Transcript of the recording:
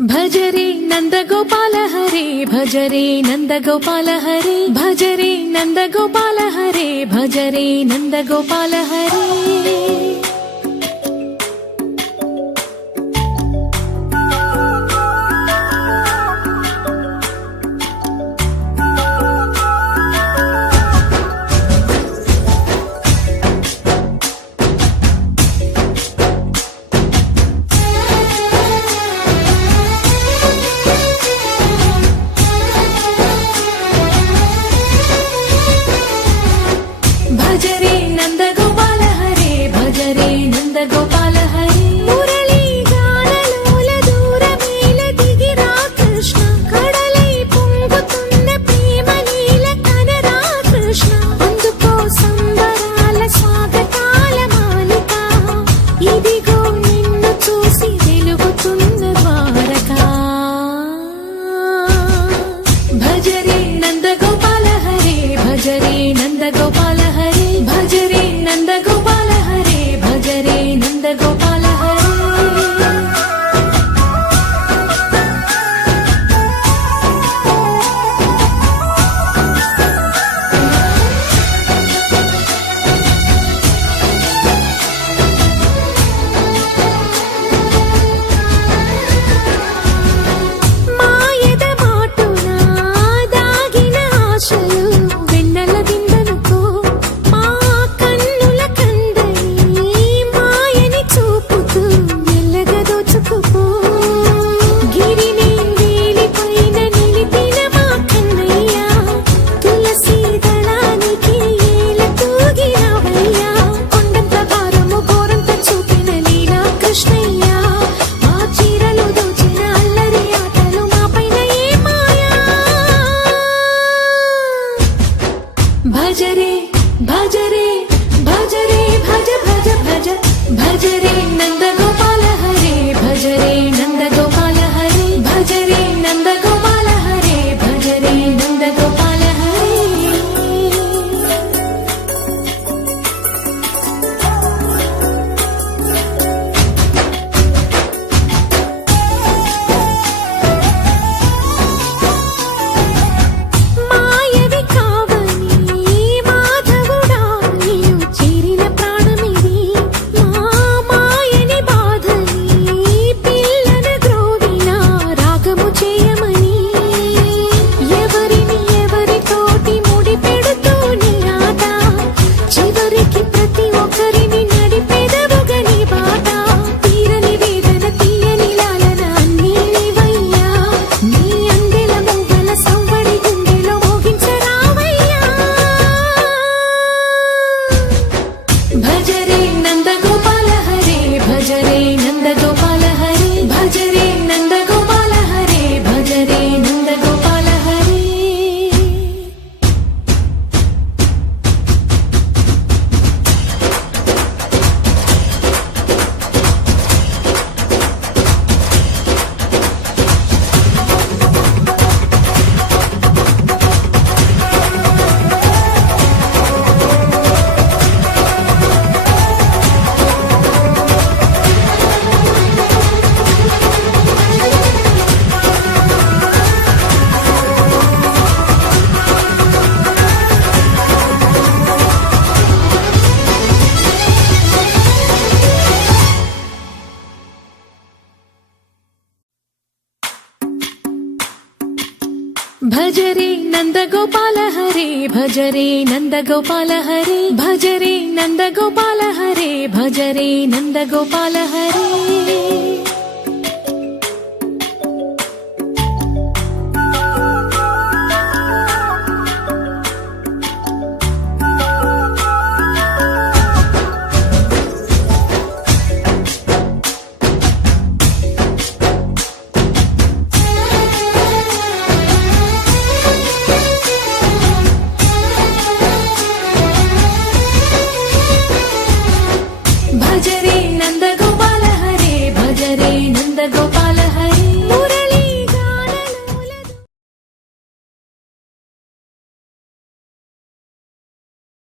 భజరే నందగోపాల హరే భజరే నందగోపాల హరే భజరే నందగోపాల హరే భజరే నందగోపాల హరే భజరే నందగోపాల హరే భజరే నందగోపాల హరే మురళీ గానలోల దూరమేల దిగిరా కృష్ణ కడలై పొంగుతున్న ప్రేమ నీల కనరా కృష్ణ అందుకో సంబరాల స్వాగతాల మాలిక ఇదిగో నిన్ను చూసి వెలుగుతున్న ద్వారకా భజరే నందగోపాల హరే భజరే నందగోపాల భజరే నందగోపాల హరే భజరే నందగోపాల భజరే భజరే భజరే భజ భజ భజ భజరే నందగోపాల హరే భజరే నందగోపాల హరే భజరే నందగోపాల హరే భజరే నందగోపాల హరే భజరే నందగోపాల హరే భజరే నందగోపాల హరే భజరే నందగోపాల హరే భజరే నందగోపాల హరే భజరే నందగోపాల హరే భజరే నందగోపాల హరే భజరే నందగోపాల హరే భజరే నందగోపాల హరే